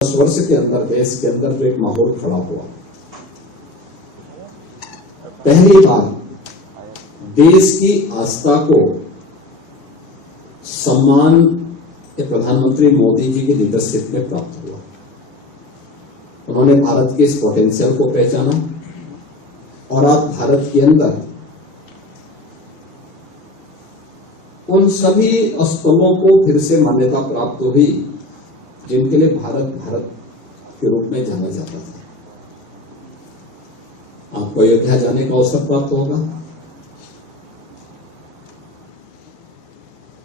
10 वर्ष के अंदर देश के अंदर जो एक माहौल खड़ा हुआ, पहली बार देश की आस्था को सम्मान प्रधानमंत्री मोदी जी की लीडरशिप में प्राप्त हुआ। उन्होंने भारत के इस पोटेंशियल को पहचाना और आज भारत के अंदर उन सभी स्थलों को फिर से मान्यता प्राप्त हुई जिनके लिए भारत भारत के रूप में जाना जाता था। आपको अयोध्या जाने का अवसर प्राप्त होगा।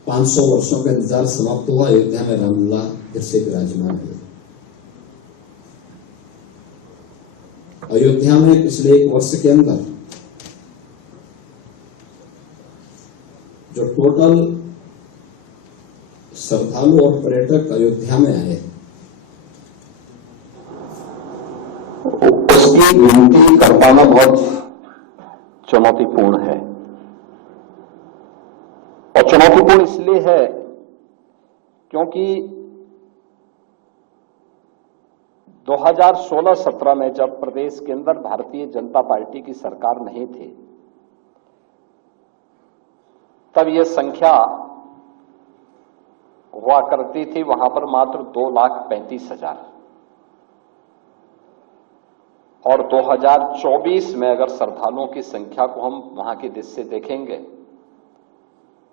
500 वर्षों का इंतजार समाप्त हुआ। अयोध्या में रामलला फिर से विराजमान हुए। अयोध्या में पिछले 1 वर्ष के अंदर जो टोटल श्रद्धालु और पर्यटक अयोध्या में आए, उसकी गिनती कर पाना बहुत चुनौतीपूर्ण है। और चुनौतीपूर्ण इसलिए है क्योंकि 2016-17 में जब प्रदेश के अंदर भारतीय जनता पार्टी की सरकार नहीं थी, तब यह संख्या हुआ करती थी वहां पर मात्र 2,35,000। और 2024 में अगर श्रद्धालुओं की संख्या को हम वहां की दृष्टि से देखेंगे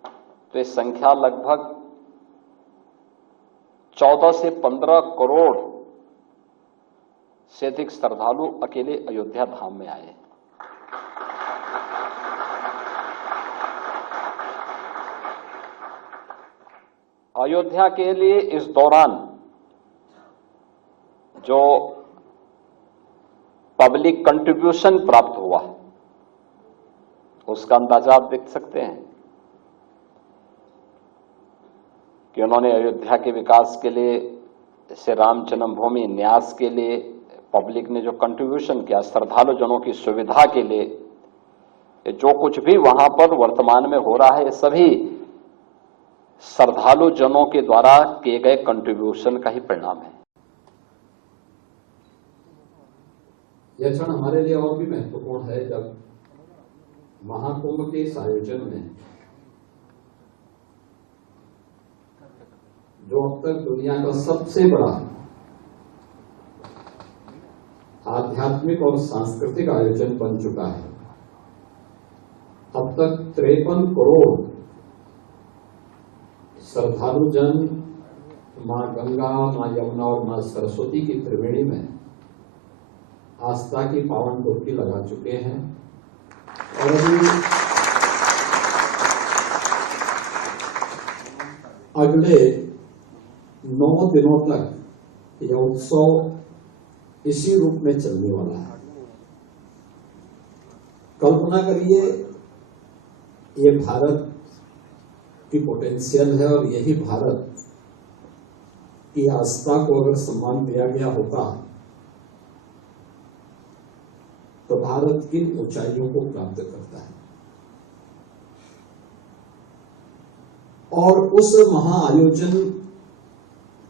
तो ये संख्या लगभग 14 से 15 करोड़ से अधिक श्रद्धालु अकेले अयोध्या धाम में आए। अयोध्या के लिए इस दौरान जो पब्लिक कंट्रीब्यूशन प्राप्त हुआ उसका अंदाजा आप देख सकते हैं कि उन्होंने अयोध्या के विकास के लिए, श्री राम जन्मभूमि न्यास के लिए पब्लिक ने जो कंट्रीब्यूशन किया, श्रद्धालु जनों की सुविधा के लिए, जो कुछ भी वहां पर वर्तमान में हो रहा है, ये सभी श्रद्धालु जनों के द्वारा किए गए कंट्रीब्यूशन का ही परिणाम है। यह क्षण हमारे लिए और भी महत्वपूर्ण है जब महाकुंभ के इस आयोजन में जो अब तक दुनिया का सबसे बड़ा आध्यात्मिक और सांस्कृतिक आयोजन बन चुका है, अब तक 53 करोड़ श्रद्धालु जन मां गंगा, मां यमुना और मां सरस्वती की त्रिवेणी में आस्था की पावन डुबकी लगा चुके हैं। और अगले 9 दिनों तक यह उत्सव इसी रूप में चलने वाला है। कल्पना करिए, ये भारत की पोटेंशियल है और यही भारत की आस्था को अगर सम्मान दिया गया होता तो भारत किन ऊंचाइयों को प्राप्त करता है। और उस महाआयोजन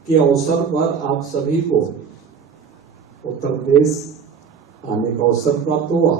के अवसर पर आप सभी को उत्तर प्रदेश आने का अवसर प्राप्त हुआ।